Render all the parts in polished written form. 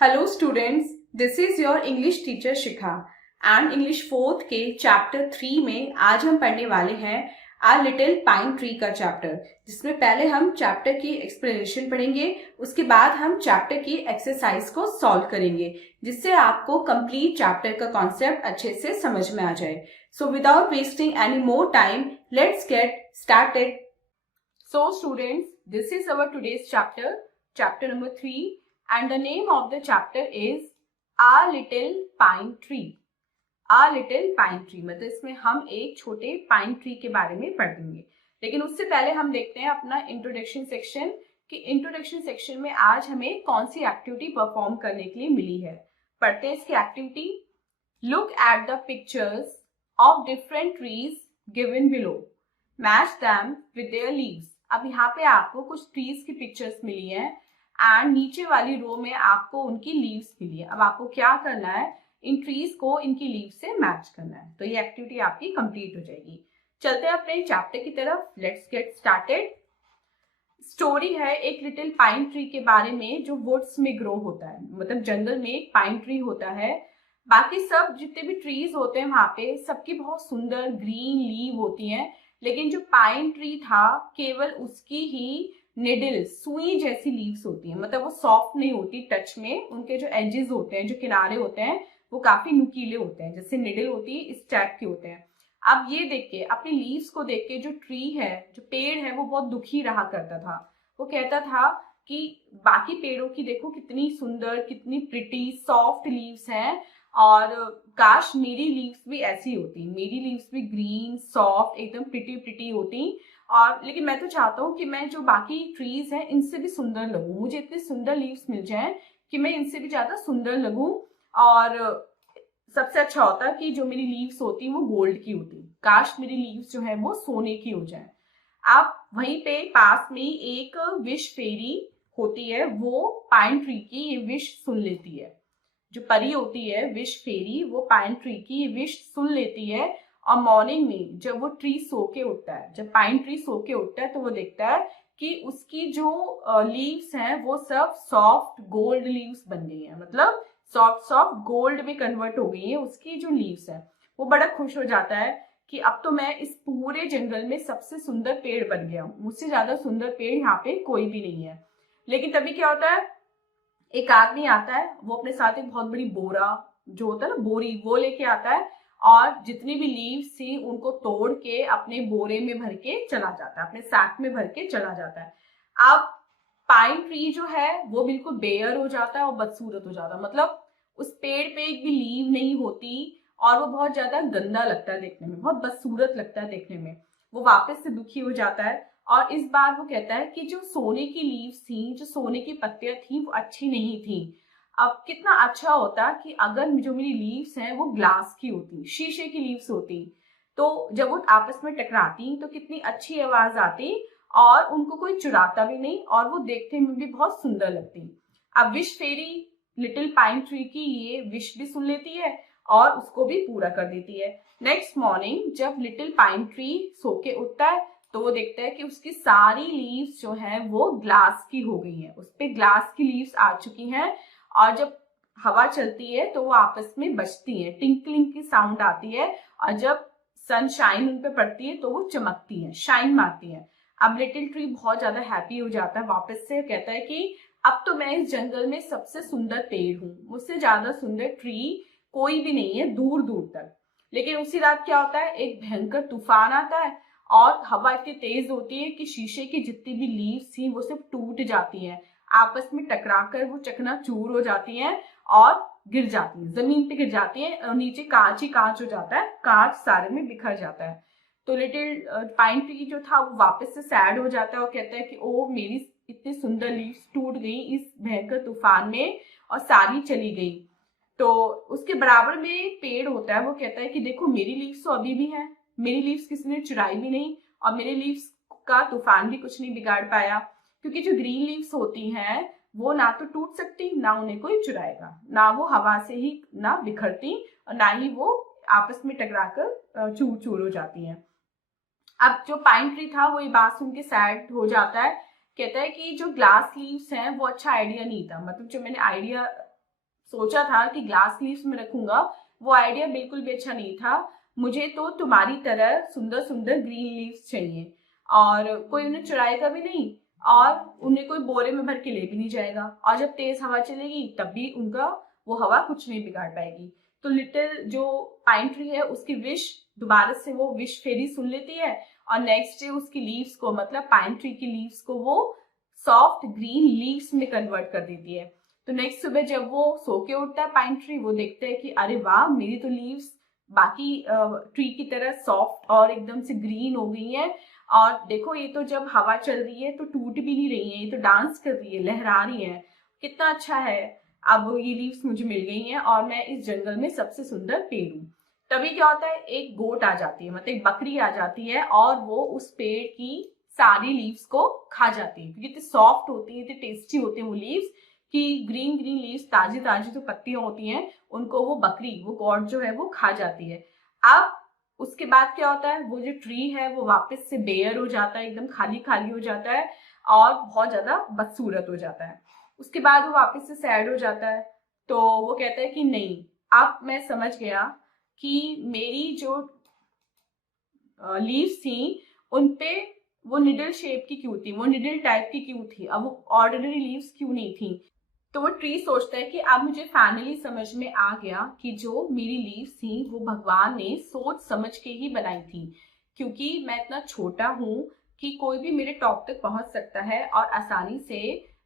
Hello students, this is your English teacher Shikha and English fourth के chapter 3 में आज हम पढ़ने वाले हैं आ लिटिल पाइन ट्री का चैप्टर, जिसमें पहले हम चैप्टर की एक्सप्लेनेशन पढ़ेंगे। उसके बाद हम चैप्टर की एक्सरसाइज को सॉल्व करेंगे, जिससे आपको कंप्लीट चैप्टर का कॉन्सेप्ट अच्छे से समझ में आ जाए। So without wasting any more time, let's get started. So students, this is our today's chapter, chapter number 3, and the name of the chapter is A Little Pine Tree. A Little Pine Tree मतलब इसमें हम एक छोटे pine tree के बारे में पढ़ेंगे। लेकिन उससे पहले हम देखते हैं अपना इंट्रोडक्शन सेक्शन कि इंट्रोडक्शन सेक्शन में आज हमें कौन सी एक्टिविटी परफॉर्म करने के लिए मिली है। पढ़ते हैं इसकी activity. Look at the pictures of different trees given below, match them with their leaves. अब यहाँ पे आपको कुछ ट्रीज की पिक्चर्स मिली हैं एंड नीचे वाली रो में आपको उनकी लीव्स मिली है। अब आपको क्या करना है, इन ट्रीज को इनकी लीव से मैच करना है। तो ये एक्टिविटी आपकी कंप्लीट हो जाएगी। चलते हैं अपने चैप्टर की तरफ। Let's get started. स्टोरी है एक लिटिल पाइन ट्री के बारे में जो वुड्स में ग्रो होता है, मतलब जंगल में एक पाइन ट्री होता है। बाकी सब जितने भी ट्रीज होते हैं वहां पे सबकी बहुत सुंदर ग्रीन लीव होती हैं, लेकिन जो पाइन ट्री था केवल उसकी ही निडल सुई जैसी लीव्स होती हैं, मतलब वो सॉफ्ट नहीं होती टच में। उनके जो एजेस होते हैं, जो किनारे होते हैं, वो काफी नुकीले होते हैं, जैसे निडल होती है इस टाइप के होते हैं। अब ये देख के, अपनी लीव्स को देख के जो ट्री है, जो पेड़ है, वो बहुत दुखी रहा करता था। वो कहता था कि बाकी पेड़ों की देखो कितनी सुंदर, कितनी प्रिटी सॉफ्ट लीव्स हैं, और काश मेरी लीव्स भी ऐसी होती, मेरी लीव्स भी ग्रीन सॉफ्ट एकदम प्रिटी प्रिटी होती। और लेकिन मैं तो चाहता हूँ कि मैं जो बाकी ट्रीज हैं इनसे भी सुंदर लगूं, मुझे इतनी सुंदर लीव्स मिल जाएं कि मैं इनसे भी ज्यादा सुंदर लगूं। और सबसे अच्छा होता कि जो मेरी लीव्स होती वो गोल्ड की होती, काश मेरी लीव्स जो है वो सोने की हो जाए। अब वहीं पे पास में एक विश फेरी होती है, वो पाइन ट्री की ये विश सुन लेती है। जो परी होती है विश फेरी, वो पाइन ट्री की ये विश सुन लेती है। और मॉर्निंग में जब वो ट्री सो के उठता है, जब पाइन ट्री सो के उठता है, तो वो देखता है कि उसकी जो लीव्स हैं वो सब सॉफ्ट गोल्ड लीव्स बन गई हैं, मतलब सॉफ्ट सॉफ्ट गोल्ड में कन्वर्ट हो गई है उसकी जो लीव्स है। वो बड़ा खुश हो जाता है कि अब तो मैं इस पूरे जंगल में सबसे सुंदर पेड़ बन गया हूँ, मुझसे ज्यादा सुंदर पेड़ यहाँ पे कोई भी नहीं है। लेकिन तभी क्या होता है, एक आदमी आता है, वो अपने साथ एक बहुत बड़ी बोरा जो होता है ना, बोरी, वो लेके आता है और जितनी भी लीव्स थी उनको तोड़ के अपने बोरे में भर के चला जाता है, अपने सैक में भर के चला जाता है। अब पाइन ट्री जो है वो बिल्कुल बेयर हो जाता है और बदसूरत हो जाता है, मतलब उस पेड़ पे एक भी लीव नहीं होती और वो बहुत ज्यादा गंदा लगता है देखने में, बहुत बदसूरत लगता है देखने में। वो वापस से दुखी हो जाता है और इस बार वो कहता है कि जो सोने की लीव्स थी, जो सोने की पत्तियां थी, वो अच्छी नहीं थी। अब कितना अच्छा होता कि अगर जो मेरी लीव्स हैं वो ग्लास की होती, शीशे की लीव्स होती, तो जब वो आपस में टकराती तो कितनी अच्छी आवाज आती और उनको कोई चुराता भी नहीं और वो देखने में भी बहुत सुंदर लगती। अब विश फेरी लिटिल पाइन ट्री की ये विश भी सुन लेती है और उसको भी पूरा कर देती है। नेक्स्ट मॉर्निंग जब लिटिल पाइन ट्री सो के उठता है, तो वो देखता है कि उसकी सारी लीव्स जो है वो ग्लास की हो गई हैं, उस पे ग्लास की लीव्स आ चुकी हैं। और जब हवा चलती है तो वो आपस में बजती है, टिंकलिंग की साउंड आती है, और जब सनशाइन उन पे पड़ती है तो वो चमकती है, शाइन मारती है। अब लिटिल ट्री बहुत ज्यादा हैप्पी हो जाता है, वापस से कहता है कि अब तो मैं इस जंगल में सबसे सुंदर पेड़ हूँ, मुझसे ज्यादा सुंदर ट्री कोई भी नहीं है दूर दूर तक। लेकिन उसी रात क्या होता है, एक भयंकर तूफान आता है और हवा इतनी तेज होती है कि शीशे की जितनी भी लीव्स थी वो सब टूट जाती हैं, आपस में टकराकर वो चकनाचूर हो जाती हैं और गिर जाती हैं, जमीन पे गिर जाती हैं और नीचे कांच ही कांच हो जाता है, कांच सारे में बिखर जाता है। तो लिटिल पाइन ट्री जो था वो वापस से सैड हो जाता है और कहता है कि ओ मेरी इतनी सुंदर लीव्स टूट गई इस भयंकर तूफान में और सारी चली गई। तो उसके बराबर में एक पेड़ होता है, वो कहता है कि देखो मेरी लीव्स तो अभी भी है, मेरी लीव्स किसी ने चुराई भी नहीं और मेरी लीव्स का तूफान भी कुछ नहीं बिगाड़ पाया, क्योंकि जो ग्रीन लीव्स होती हैं वो ना तो टूट सकती, ना उन्हें कोई चुराएगा, ना वो हवा से ही ना बिखरती और ना ही वो आपस में टकराकर चूर चूर हो जाती हैं। अब जो पाइन ट्री था वो ये बात सुन के सैड हो जाता है, कहता है कि जो ग्लास लीव्स हैं वो अच्छा आइडिया नहीं था, मतलब जो मैंने आइडिया सोचा था कि ग्लास लीव्स में रखूंगा, वो आइडिया बिल्कुल भी अच्छा नहीं था। मुझे तो तुम्हारी तरह सुंदर सुंदर ग्रीन लीव्स चाहिए, और कोई उन्हें चुराएगा भी नहीं, और उन्हें कोई बोरे में भर के ले भी नहीं जाएगा, और जब तेज हवा चलेगी तब भी उनका वो हवा कुछ नहीं बिगाड़ पाएगी। तो लिटिल जो पाइन ट्री है उसकी विश दोबारा से वो विश फेरी सुन लेती है, और नेक्स्ट डे उसकी लीव्स को, मतलब पाइन ट्री की लीव्स को वो सॉफ्ट ग्रीन लीव्स में कन्वर्ट कर देती है। तो नेक्स्ट सुबह जब वो सो के उठता है पाइन ट्री, वो देखता है कि अरे वाह, मेरी तो लीव्स बाकी ट्री की तरह सॉफ्ट और एकदम से ग्रीन हो गई हैं, और देखो ये तो जब हवा चल रही है तो टूट भी नहीं रही है, ये तो डांस कर रही है, लहरा रही है, कितना अच्छा है। अब ये लीव्स मुझे मिल गई हैं और मैं इस जंगल में सबसे सुंदर पेड़ हूँ। तभी क्या होता है, एक गोट आ जाती है, मतलब एक बकरी आ जाती है, और वो उस पेड़ की सारी लीव्स को खा जाती है, क्योंकि इतनी सॉफ्ट होती है, इतनी टेस्टी होती है वो लीव्स कि ग्रीन ग्रीन लीव्स, ताजी ताजी जो पत्तियां होती हैं, उनको वो बकरी, वो गॉड जो है वो खा जाती है। अब उसके बाद क्या होता है, वो जो ट्री है वो वापस से बेयर हो जाता है, एकदम खाली खाली हो जाता है और बहुत ज्यादा बदसूरत हो जाता है। उसके बाद वो वापस से सैड हो जाता है। तो वो कहता है कि नहीं, अब मैं समझ गया कि मेरी जो लीव्स थी उनपे वो निडल शेप की क्यों थी, वो निडल टाइप की क्यों थी, अब वो ऑर्डिनरी लीव्स क्यों नहीं थी। तो वो ट्री सोचता है कि अब मुझे फाइनली समझ में आ गया कि जो मेरी लीव्स थी वो भगवान ने सोच समझ के ही बनाई थी, क्योंकि मैं इतना छोटा हूँ कि कोई भी मेरे टॉप तक पहुंच सकता है और आसानी से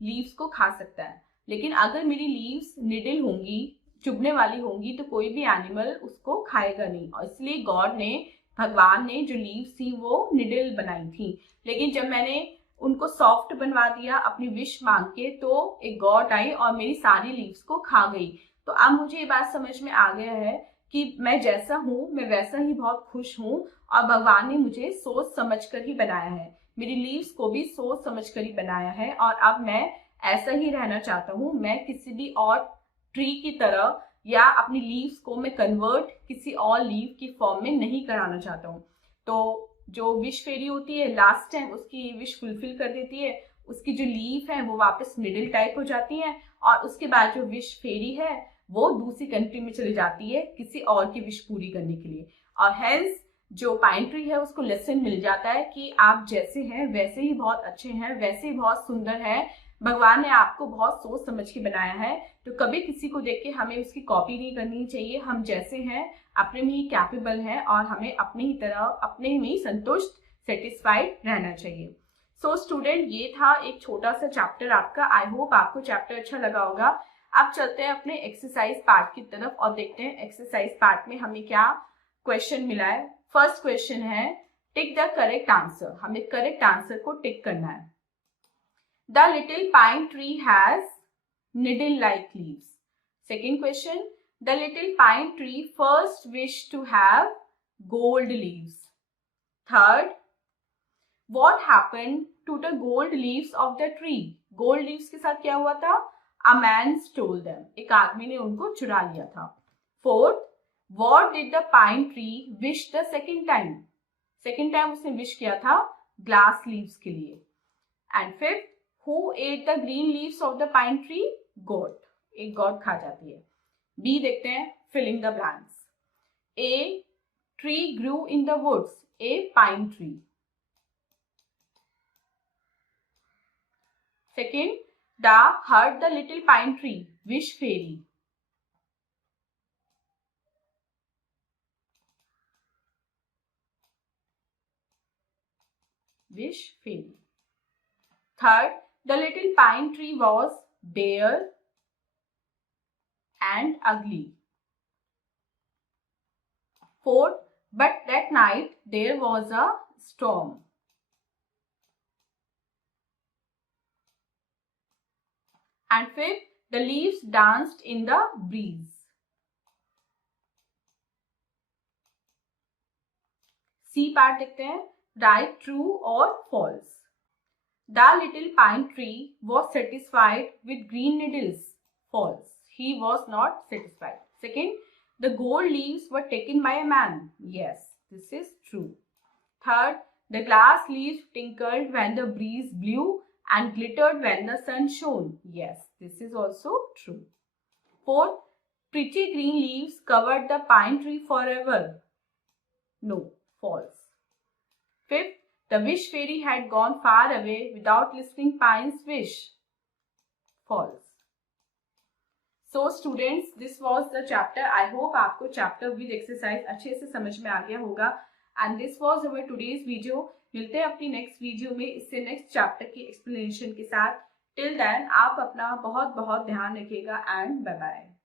लीव्स को खा सकता है। लेकिन अगर मेरी लीव्स निडल होंगी, चुभने वाली होंगी, तो कोई भी एनिमल उसको खाएगा नहीं, और इसलिए गॉड ने, भगवान ने जो लीव्स थी वो निडल बनाई थी। लेकिन जब मैंने उनको सॉफ्ट बनवा दिया अपनी विश मांग के, तो एक गॉड आई और मेरी सारी लीव्स को खा गई। तो अब मुझे ये बात समझ में आ गया है कि मैं जैसा हूँ मैं वैसा ही बहुत खुश हूँ, और भगवान ने मुझे सोच समझ कर ही बनाया है, मेरी लीव्स को भी सोच समझ कर ही बनाया है, और अब मैं ऐसा ही रहना चाहता हूँ। मैं किसी भी और ट्री की तरह या अपनी लीव्स को मैं कन्वर्ट किसी और लीव की फॉर्म में नहीं कराना चाहता हूँ। तो जो विश फेरी होती है लास्ट टाइम उसकी विश फुलफिल कर देती है, उसकी जो लीफ है वो वापस मिडिल टाइप हो जाती है, और उसके बाद जो विश फेरी है वो दूसरी कंट्री में चली जाती है किसी और की विश पूरी करने के लिए। और हेंस जो पाइन ट्री है उसको लेसन मिल जाता है कि आप जैसे हैं वैसे ही बहुत अच्छे हैं, वैसे ही बहुत सुंदर हैं, भगवान ने आपको बहुत सोच समझ के बनाया है। तो कभी किसी को देख के हमें उसकी कॉपी नहीं करनी चाहिए, हम जैसे हैं अपने में ही कैपेबल हैं, और हमें अपने ही तरह अपने में ही संतुष्ट, सेटिस्फाइड रहना चाहिए। सो स्टूडेंट, ये था एक छोटा सा चैप्टर आपका। आई होप आपको चैप्टर अच्छा लगा होगा। अब चलते हैं अपने एक्सरसाइज पार्ट की तरफ और देखते हैं एक्सरसाइज पार्ट में हमें क्या क्वेश्चन मिला है। फर्स्ट क्वेश्चन है, टिक द करेक्ट आंसर। हमें करेक्ट आंसर को टिक करना है। The little pine tree has needle like leaves. Second question, the little pine tree first wished to have gold leaves. Third, what happened to the gold leaves of the tree? Gold leaves के साथ क्या हुआ था? A man stole them. एक आदमी ने उनको चुरा लिया था. Fourth, what did the pine tree wish the second time? Second time उसने wish किया था glass leaves के लिए. And fifth, who ate the green leaves of the pine tree? Goat. एक goat खा जाती है. B देखते हैं, fill in the blanks. A tree grew in the woods. A pine tree. Second, Da heard the little pine tree. Wish fairy. Wish fairy. Third, the little pine tree was bare and ugly. Fourth, but that night there was a storm. And fifth, the leaves danced in the breeze. C part देखते हैं, right, true or false. The little pine tree was satisfied with green needles. False. He was not satisfied. Second, the gold leaves were taken by a man. Yes, this is true. Third, the glass leaves tinkled when the breeze blew and glittered when the sun shone. Yes, this is also true. Fourth, pretty green leaves covered the pine tree forever. No, false. Fifth, the wish fairy had gone far away without listening pine's wish. False. So students, this was the chapter. I hope आपको chapter with exercise अच्छे से समझ में आ गया होगा. And this was our today's video. मिलते हैं अपनी नेक्स्ट वीडियो में इससे नेक्स्ट चैप्टर की एक्सप्लेनेशन के साथ. टिल देन आप अपना बहुत बहुत ध्यान रखिएगा एंड बाय बाय.